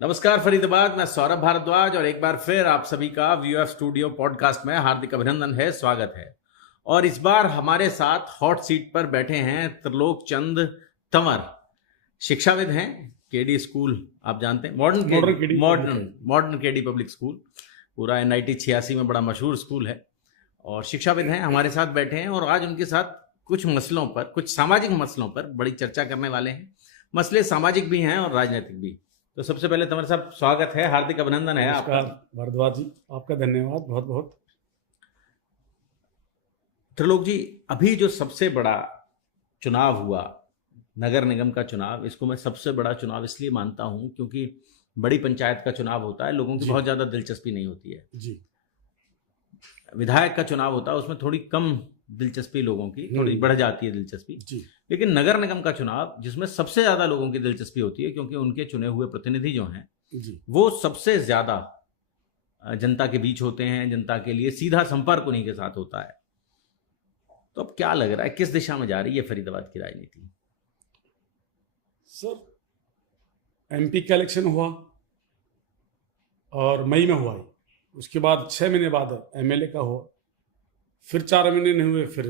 नमस्कार फरीदाबाद, मैं सौरभ भारद्वाज और एक बार फिर आप सभी का वीयूएफ स्टूडियो पॉडकास्ट में हार्दिक अभिनंदन है, स्वागत है। और इस बार हमारे साथ हॉट सीट पर बैठे हैं त्रिलोक चंद तंवर। शिक्षाविद हैं, केडी स्कूल आप जानते हैं, मॉडर्न केडी पब्लिक स्कूल, पूरा एनआईटी 86 में बड़ा मशहूर स्कूल है। और शिक्षाविद हैं, हमारे साथ बैठे हैं और आज उनके साथ कुछ मसलों पर, कुछ सामाजिक मसलों पर बड़ी चर्चा करने वाले हैं। मसले सामाजिक भी हैं और राजनीतिक भी। तो सबसे पहले तंवर साहब, स्वागत है, हार्दिक अभिनंदन है आपका। भारद्वाज जी, आपका धन्यवाद बहुत बहुत। त्रिलोक जी, अभी जो सबसे बड़ा चुनाव हुआ, नगर निगम का चुनाव, इसको मैं सबसे बड़ा चुनाव इसलिए मानता हूं क्योंकि बड़ी पंचायत का चुनाव होता है, लोगों की बहुत ज्यादा दिलचस्पी नहीं होती है जी। विधायक का चुनाव होता है, उसमें थोड़ी कम दिलचस्पी लोगों की, थोड़ी बढ़ जाती है दिलचस्पी जी। लेकिन नगर निगम का चुनाव, जिसमें सबसे ज्यादा लोगों की दिलचस्पी होती है क्योंकि उनके चुने हुए प्रतिनिधि जो हैं जी, वो सबसे ज्यादा जनता के बीच होते हैं, जनता के लिए सीधा संपर्क उन्हीं के साथ होता है। तो अब क्या लग रहा है, किस दिशा में जा रही है फरीदाबाद की राजनीति? सर, एमपी का इलेक्शन हुआ और मई में हुआ ही, उसके बाद 6 महीने बाद एमएलए का हुआ, फिर 4 महीने नहीं हुए, फिर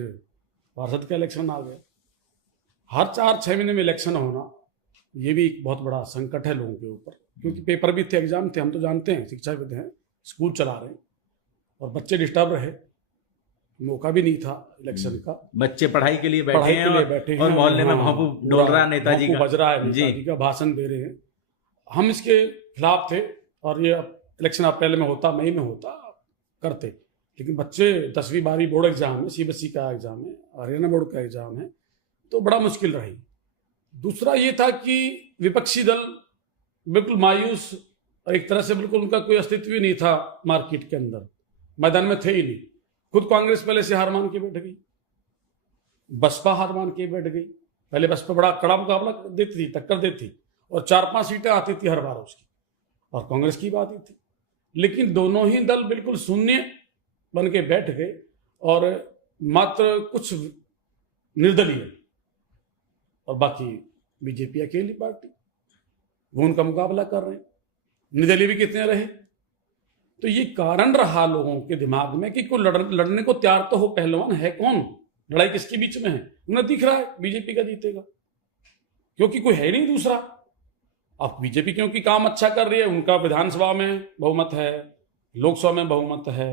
पार्षद का इलेक्शन आ गया। हर 4-6 महीने में इलेक्शन होना, ये भी एक बहुत बड़ा संकट है लोगों के ऊपर, क्योंकि पेपर भी थे, एग्जाम थे, हम तो जानते हैं, शिक्षाविद हैं, स्कूल चला रहे हैं और बच्चे डिस्टर्ब रहे, मौका भी नहीं था इलेक्शन का। बच्चे पढ़ाई के लिए बैठे हैं और मोहल्ले में भोंपू डोल रहा है, नेताजी का बज रहा है, नेताजी का भाषण दे रहे हैं। हम इसके खिलाफ थे और ये इलेक्शन अप्रैल में होता, मई में होता, करते। लेकिन बच्चे 10वीं 12वीं बोर्ड एग्जाम है, सीबीएसई का एग्जाम है, हरियाणा बोर्ड का एग्जाम है, तो बड़ा मुश्किल रही। दूसरा ये था कि विपक्षी दल बिल्कुल मायूस, एक तरह से बिल्कुल उनका कोई अस्तित्व ही नहीं था मार्केट के अंदर, मैदान में थे ही नहीं। खुद कांग्रेस पहले से हार मान के बैठ गई, बसपा हार मान के बैठ गई। पहले बसपा बड़ा कड़ा मुकाबला देती थी, टक्कर देती, और 4-5 सीटें आती थी हर बार उसकी, और कांग्रेस की बात ही थी। लेकिन दोनों ही दल बिल्कुल शून्य बन के बैठ गए और मात्र कुछ निर्दलीय और बाकी बीजेपी अकेली पार्टी, वो उनका मुकाबला कर रहे हैं। निर्दलीय भी कितने रहे? तो ये कारण रहा लोगों के दिमाग में कि कोई लड़ने को तैयार तो हो, पहलवान है कौन, लड़ाई किसके बीच में है? उन्हें दिख रहा है बीजेपी का जीतेगा, क्योंकि कोई है नहीं दूसरा। अब बीजेपी क्योंकि काम अच्छा कर रही है, उनका विधानसभा में बहुमत है, लोकसभा में बहुमत है।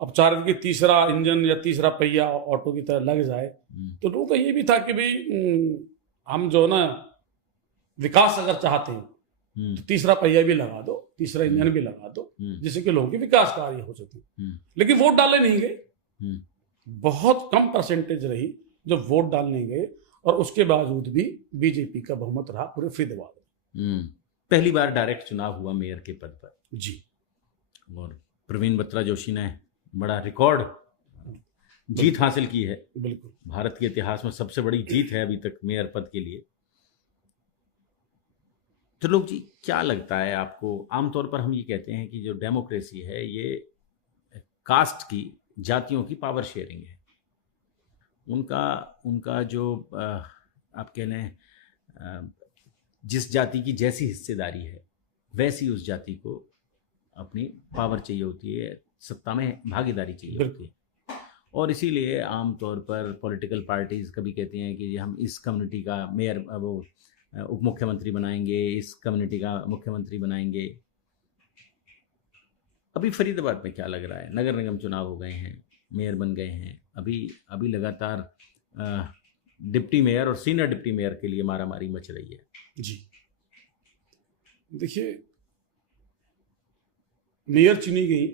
अब चाह रहे थे कि तीसरा इंजन या तीसरा पहिया ऑटो की तरह लग जाए, तो लोगों का ये भी था कि भाई हम जो ना विकास अगर चाहते हैं तो तीसरा पहिया भी लगा दो, तीसरा इंजन भी लगा दो, जिससे कि लोगों के विकास कार्य हो सके। लेकिन वोट डालने नहीं गए, बहुत कम परसेंटेज रही जो वोट डालने गए, और उसके बावजूद भी बीजेपी का बहुमत रहा पूरे फरीदाबाद में। पहली बार डायरेक्ट चुनाव हुआ मेयर के पद पर जी, और प्रवीण बत्रा जोशी ने बड़ा रिकॉर्ड जीत हासिल की है। बिल्कुल, भारत के इतिहास में सबसे बड़ी जीत है अभी तक मेयर पद के लिए। त्रिलोक जी, क्या लगता है आपको? आमतौर पर हम ये कहते हैं कि जो डेमोक्रेसी है ये कास्ट की, जातियों की पावर शेयरिंग है। उनका जो आप कह लें जिस जाति की जैसी हिस्सेदारी है, वैसी उस जाति को अपनी पावर चाहिए होती है, सत्ता में भागीदारी चाहिए होती है। और इसीलिए आमतौर पर पॉलिटिकल पार्टीज कभी कहती हैं कि हम इस कम्युनिटी का मेयर, वो उप मुख्यमंत्री बनाएंगे, इस कम्युनिटी का मुख्यमंत्री बनाएंगे। अभी फरीदाबाद में क्या लग रहा है? नगर निगम चुनाव हो गए हैं, मेयर बन गए हैं, अभी लगातार डिप्टी मेयर और सीनियर डिप्टी मेयर के लिए मारामारी मच रही है जी। देखिए, मेयर चुनी गई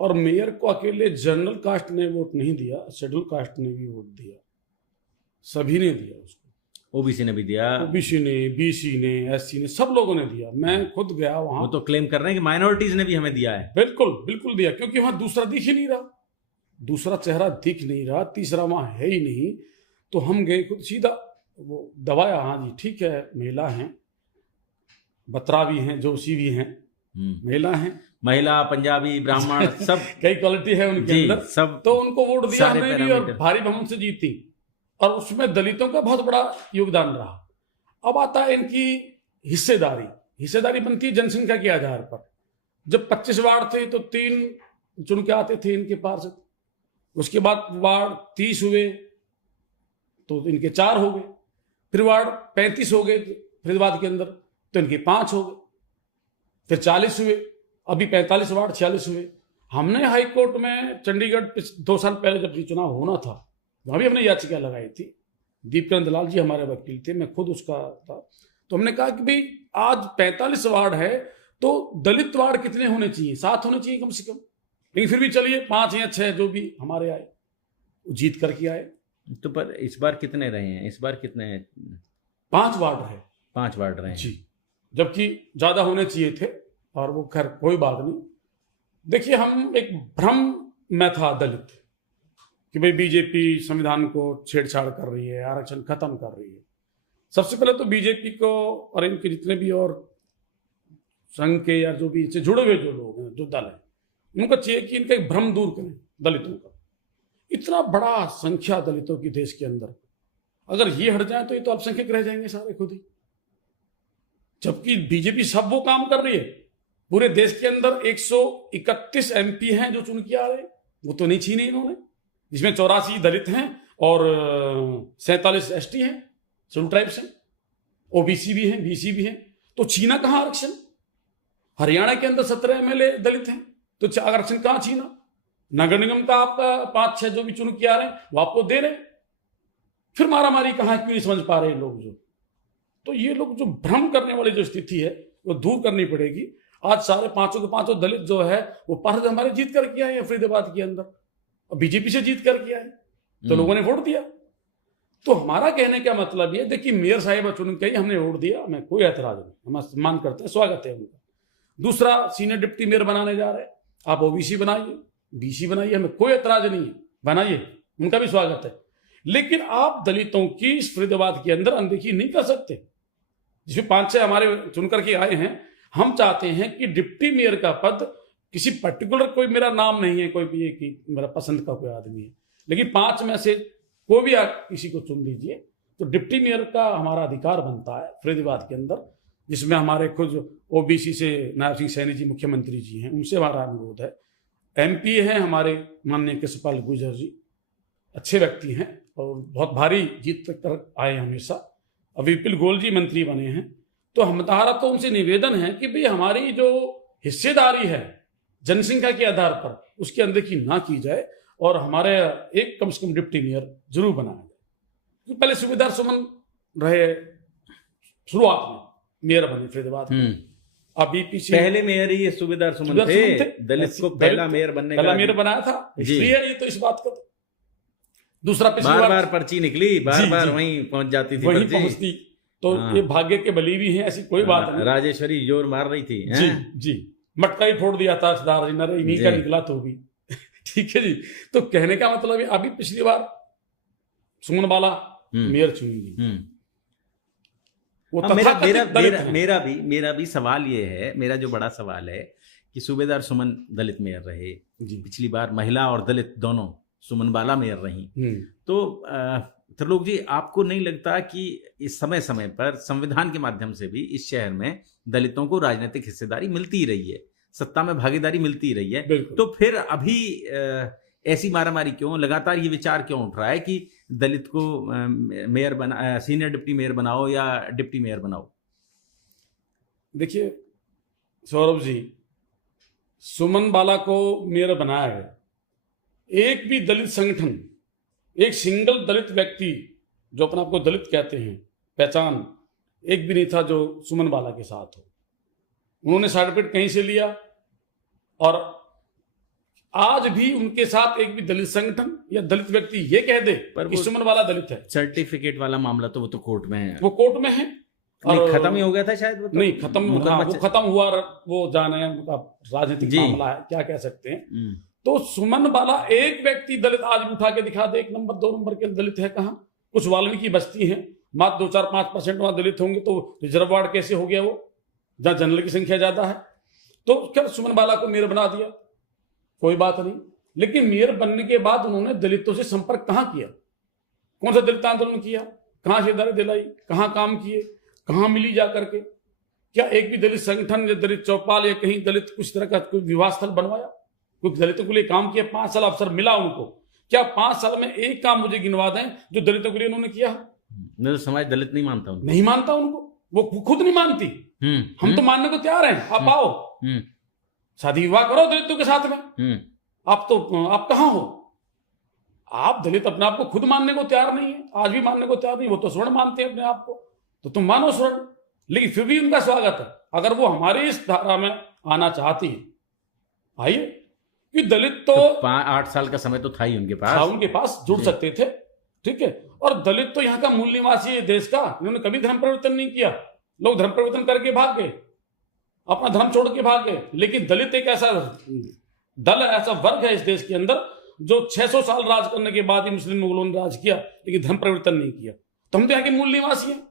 और मेयर को अकेले जनरल कास्ट ने वोट नहीं दिया, शेड्यूल कास्ट ने भी वोट दिया, सभी ने दिया उसको। ओबीसी ने भी दिया, ओबीसी ने, बीसी ने, एससी ने, सब लोगों ने दिया। मैं खुद गया वहां। वो तो क्लेम कर रहे हैं कि माइनॉरिटीज ने भी हमें दिया है। बिल्कुल बिल्कुल दिया, क्योंकि वहां दूसरा दिख ही नहीं रहा, दूसरा चेहरा दिख नहीं रहा, तीसरा वहां है ही नहीं। तो हम गए खुद, सीधा वो दबाया, हाँ जी ठीक है, महिला हैं, बत्रा भी हैं, जोशी भी हैं, महिला हैं, महिला, पंजाबी, ब्राह्मण, सब कई क्वालिटी है उनके अंदर, सब। तो उनको वोट दिया हमने भी और भारी बहुमत से जीती, और उसमें दलितों का बहुत बड़ा योगदान रहा। अब आता है इनकी हिस्सेदारी, हिस्सेदारी बनती है जनसंख्या के आधार पर। जब 25 वार्ड थे तो 3 चुन के आते थे इनके पार्षद, उसके बाद वार्ड 30 हुए तो इनके 4 हो गए, फिर वार्ड 35 हो गए फरीदाबाद के अंदर तो इनके 5 हो गए, फिर 40 हुए, अभी 45 वार्ड 46 हुए। हमने हाई कोर्ट में चंडीगढ़ 2 साल पहले जब ये चुनाव होना था वहां भी हमने याचिका लगाई थी, दीपकरण दलाल जी हमारे वकील थे, मैं खुद उसका था। तो हमने कहा कि भाई आज 45 वार्ड है तो दलित वार्ड कितने होने चाहिए, 7 होने चाहिए कम से कम। लेकिन फिर भी चलिए 5 या 6 जो भी हमारे आए जीत करके आए। तो पर इस बार कितने रहे हैं, इस बार कितने? 5 वार्ड रहे। 5 वार्ड रहे हैं जी, जबकि ज्यादा होने चाहिए थे, और वो खैर कोई बात नहीं। देखिए, हम एक भ्रम में था दलित कि भाई बीजेपी संविधान को छेड़छाड़ कर रही है, आरक्षण खत्म कर रही है। सबसे पहले तो बीजेपी को और इनके जितने भी और संघ के या जो भी इससे जुड़े हुए जो लोग हैं, जो दल है, उनको चाहिए कि इनका एक भ्रम दूर करें दलितों का। इतना बड़ा संख्या दलितों की देश के अंदर, अगर ये हट जाए तो ये तो अल्पसंख्यक रह जाएंगे सारे खुद ही। जबकि बीजेपी सब वो काम कर रही है। पूरे देश के अंदर 131 एमपी हैं जो चुन के आ रहे, वो तो नहीं छीने इन्होंने, जिसमें 84 दलित हैं और 47 एसटी हैं, शेड्यूल ट्राइब्स हैं, ओबीसी भी हैं, बीसी भी हैं। तो छीना कहां आरक्षण? हरियाणा के अंदर 17 एमएलए दलित हैं, तो आरक्षण कहां छीना? नगर निगम का आपका 5-6 जो भी चुन के आ रहे हैं वो आपको दे रहे हैं। फिर मारामारी कहां, क्यों नहीं समझ पा रहे लोग जो। तो ये लोग जो भ्रम करने वाली जो स्थिति है वो दूर करनी पड़ेगी। आज सारे 5 के 5 दलित जो है वो पार्षद हमारे जीत करके आए हैं फरीदाबाद के अंदर, और बीजेपी से जीत करके आए, तो लोगों ने वोट दिया। तो हमारा कहने का मतलब ये, देखिए मेयर साहिबा चुन के हमने वोट दिया, हमें कोई ऐतराज नहीं, हम सम्मान करते हैं, स्वागत है उनका। दूसरा, सीनियर डिप्टी मेयर बनाने जा रहे हैं, आप ओबीसी बनाइए, बीसी बनाइए, हमें कोई ऐतराज नहीं है, बनाइए, उनका भी स्वागत है। लेकिन आप दलितों की इस फरीदाबाद के अंदर अनदेखी नहीं कर सकते। जिसमें 5-6 हमारे चुन करके आए हैं, हम चाहते हैं कि डिप्टी मेयर का पद किसी पर्टिकुलर, कोई मेरा नाम नहीं है कोई भी ये कि मेरा पसंद का कोई आदमी है, लेकिन 5 में से कोई भी आप किसी को चुन लीजिए, तो डिप्टी मेयर का हमारा अधिकार बनता है फरीदाबाद के अंदर। जिसमें हमारे खुद ओबीसी से नायब सिंह सैनी जी मुख्यमंत्री जी हैं, उनसे हमारा अनुरोध है। एमपी हैं हमारे माननीय कृष्णपाल गुर्जर जी, अच्छे व्यक्ति हैं और बहुत भारी जीत तक कर आए हमेशा। अभी विपिल गोयल जी मंत्री बने हैं। तो हमारा तो उनसे निवेदन है कि भाई हमारी जो हिस्सेदारी है जनसंख्या के आधार पर, उसकी अनदेखी ना की जाए, और हमारे एक कम से कम डिप्टी मेयर जरूर बनाया जाए। पहले सूबेदार सुमन रहे शुरुआत में, मेयर बने फरीदाबाद में। अभी पीछे पहले मेयर ही सूबेदार सुमन थे, दलित को पहला मेयर बनने का, पहला मेयर बनाया था, इसलिए ये तो इस बात का। दूसरा, बार पपर्ची निकली, बार वहीं पहुंच जाती थी, वहीं पहुंचती। तो ये भाग्य के बली भी हैं, ऐसी कोई बात नहीं। राजेश्वरी जोर मार रही थी जी जी, मटका ही फोड़ दिया था सरदार जी ने, इन्हीं का निकला तो भी ठीक है जी। तो कहने का मतलब है, अभी पिछली बार सुमन बाला मेयर चुनेंगी। वो मेरा भी सवाल ये है, मेरा जो बड़ा सवाल है कि सूबेदार सुमन दलित मेयर रहे, पिछली बार महिला और दलित दोनों सुमन बाला मेयर रही। तो त्रिलोक जी, आपको नहीं लगता कि इस समय समय पर संविधान के माध्यम से भी इस शहर में दलितों को राजनीतिक हिस्सेदारी मिलती रही है, सत्ता में भागीदारी मिलती रही है, तो फिर अभी ऐसी मारामारी क्यों? लगातार ये विचार क्यों उठ रहा है कि दलित को मेयर बना, सीनियर डिप्टी मेयर बनाओ या डिप्टी मेयर बनाओ? देखिए सौरभ जी, सुमन बाला को मेयर बनाया है, एक भी दलित संगठन, एक सिंगल दलित व्यक्ति जो अपने आप को दलित कहते हैं, पहचान एक भी नहीं था जो सुमन बाला के साथ हो। उन्होंने सर्टिफिकेट कहीं से लिया, और आज भी उनके साथ एक भी दलित संगठन या दलित व्यक्ति ये कह दे कि सुमन बाला दलित है। सर्टिफिकेट वाला मामला तो वो तो कोर्ट में है, वो कोर्ट में है, और खत्म ही हो गया था शायद वो तो? नहीं खत्म, वो खत्म हुआ, वो जाने राजनीतिक मामला है, क्या कह सकते हैं। तो सुमन बाला एक व्यक्ति दलित आज भी उठा के दिखा दे, 1 नंबर 2 नंबर के दलित है कहाँ? कुछ वाल्मीकि बस्ती है, मात्र 2-4-5% वहां दलित होंगे, तो रिजर्व वार्ड कैसे हो गया वो, जहां जनरल की संख्या ज्यादा है? तो क्या सुमन बाला को मेयर बना दिया, कोई बात नहीं। लेकिन मेयर बनने के बाद उन्होंने दलितों से संपर्क कहां किया? कौन सा दलित आंदोलन किया? कहां हिस्सेदारी दिलाई? कहां काम किए? कहां मिली जा करके? क्या एक भी दलित संगठन या दलित चौपाल या कहीं दलित कुछ तरह का कोई विवाह स्थल बनवाया? कोई दलितों के लिए काम किया? 5 साल अवसर मिला उनको, क्या 5 साल में एक काम मुझे गिनवा दें जो दलितों के लिए उन्होंने किया? नहीं तो समाज दलित नहीं मानता उनको। नहीं मानता उनको, वो खुद नहीं मानती। हम तो मानने को तैयार हैं, आप आओ शादी विवाह करो दलितों के साथ में। आप कहाँ हो? आप दलित अपने आप को खुद मानने को तैयार नहीं है, आज भी मानने को तैयार नहीं। वो तो स्वर्ण मानते हैं अपने आप को, तो तुम मानो स्वर्ण, लेकिन फिर भी उनका स्वागत है। अगर वो हमारे इस धारा में आना चाहती है, आइए। कि दलित तो 8 साल का समय तो था ही उनके पास, उनके पास जुड़ सकते थे, ठीक है। और दलित तो यहाँ का मूल निवासी है देश का, इन्होंने कभी धर्म परिवर्तन नहीं किया। लोग धर्म परिवर्तन करके भाग गए, अपना धर्म छोड़ के भाग गए, लेकिन दलित एक ऐसा दल है, ऐसा वर्ग है इस देश के अंदर जो 600 साल राज करने के बाद ही मुस्लिम मुगलों ने राज किया, लेकिन धर्म परिवर्तन नहीं किया। तो हम तो यहाँ के मूल निवासी हैं,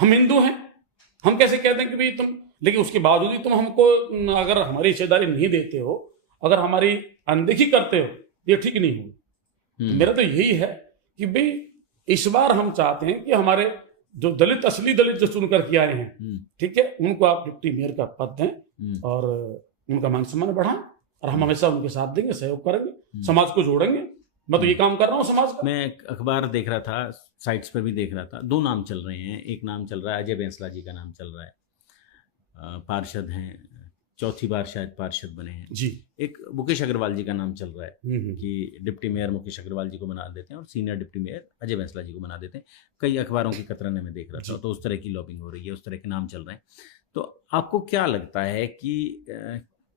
हम हिंदू हैं, हम कैसे कहते हैं कि भाई तुम, लेकिन उसके बावजूद ही तुम हमको अगर हमारी हिस्सेदारी नहीं देते हो, अगर हमारी अनदेखी करते हो, ये ठीक नहीं हो। तो मेरा तो यही है कि भाई इस बार हम चाहते हैं कि हमारे जो दलित, असली दलित जो चुनकर के आए हैं, ठीक है, उनको आप डिप्टी मेयर का पद दें और उनका मान सम्मान बढ़ाएं, और हम हमेशा उनके साथ देंगे, सहयोग करेंगे, समाज को जोड़ेंगे। मैं तो ये काम कर रहा हूँ समाज का। मैं अखबार देख रहा था, साइट्स पर भी देख रहा था, 2 नाम चल रहे हैं। एक नाम चल रहा है अजय बैंसला जी का नाम चल रहा है, पार्षद हैं, 4थी बार शायद पार्षद बने हैं जी। एक मुकेश अग्रवाल जी का नाम चल रहा है कि डिप्टी मेयर मुकेश अग्रवाल जी को बना देते हैं और senior deputy mayor Ajay Bainsla ji को बना देते हैं। कई अखबारों की कतरने में देख रहा था, तो उस तरह की लॉबिंग हो रही है, उस तरह के नाम चल रहे हैं। तो आपको क्या लगता है कि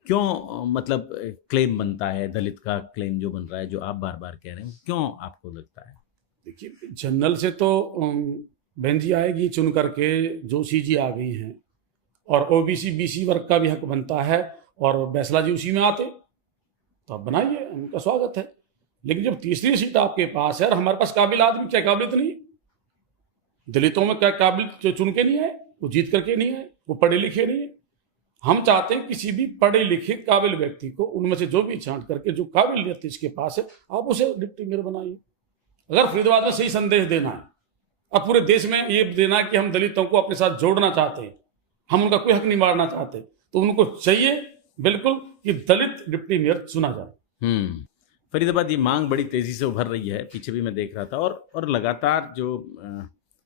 क्यों मतलब क्लेम बनता है, दलित का क्लेम जो बन रहा है, जो आप बार बार कह रहे हैं, क्यों आपको लगता है? देखिए, जनरल से तो बहन जी आएगी चुन करके, जोशी जी आ गई हैं, और ओबीसी बीसी वर्ग का भी हक बनता है, और बैंसला जी उसी में आते, तो आप बनाइए, उनका स्वागत है। लेकिन जब तीसरी सीट आपके पास है और हमारे पास काबिल आदमी, क्या काबिलियत नहीं है? दलितों में क्या काबिल चुन के नहीं आए, वो जीत करके नहीं आए, वो पढ़े लिखे नहीं है। हम चाहते हैं किसी भी पढ़े लिखे काबिल व्यक्ति को, उनमें से जो भी छांट करके जो काबिलियत इसके पास है, आप उसे डिप्टी मेयर बनाइए। अगर फरीदाबाद में सही संदेश देना है और पूरे देश में ये देना है कि हम दलितों को अपने साथ जोड़ना चाहते हैं, हम उनका कोई हक नहीं मारना चाहते, तो उनको चाहिए बिल्कुल कि दलित डिप्टी मेयर चुना जाए। फरीदाबाद ये मांग बड़ी तेजी से उभर रही है, पीछे भी मैं देख रहा था, और लगातार जो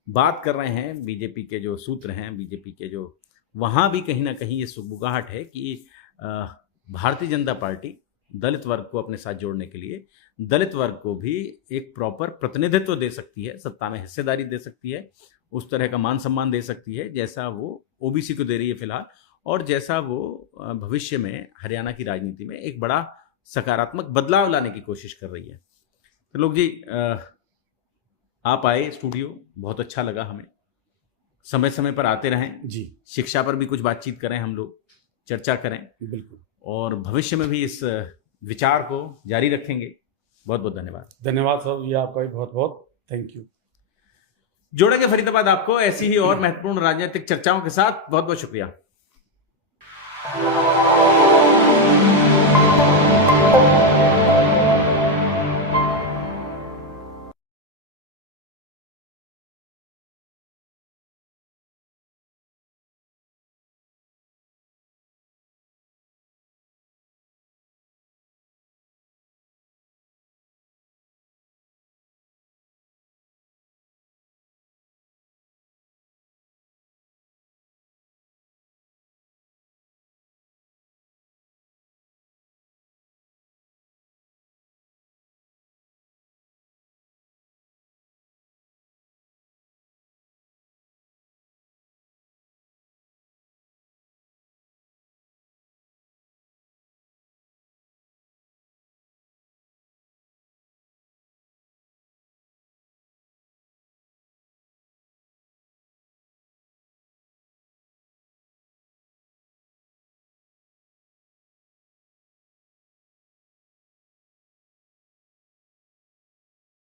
बात कर रहे हैं बीजेपी के जो सूत्र हैं, बीजेपी के जो, वहाँ भी कहीं ना कहीं ये सुगबुगाहट है कि भारतीय जनता पार्टी दलित वर्ग को अपने साथ जोड़ने के लिए दलित वर्ग को भी एक प्रॉपर प्रतिनिधित्व दे सकती है, सत्ता में हिस्सेदारी दे सकती है, उस तरह का मान सम्मान दे सकती है जैसा वो ओबीसी को दे रही है फिलहाल, और जैसा वो भविष्य में हरियाणा की राजनीति में एक बड़ा सकारात्मक बदलाव लाने की कोशिश कर रही है। तो लोग जी, आप आए स्टूडियो, बहुत अच्छा लगा हमें। समय समय पर आते रहें जी, शिक्षा पर भी कुछ बातचीत करें, हम लोग चर्चा करें बिल्कुल, और भविष्य में भी इस विचार को जारी रखेंगे। बहुत बहुत धन्यवाद। धन्यवाद सर, ये आपका भी बहुत बहुत थैंक यू। जोड़ेंगे फरीदाबाद आपको ऐसी ही और महत्वपूर्ण राजनीतिक चर्चाओं के साथ। बहुत बहुत शुक्रिया।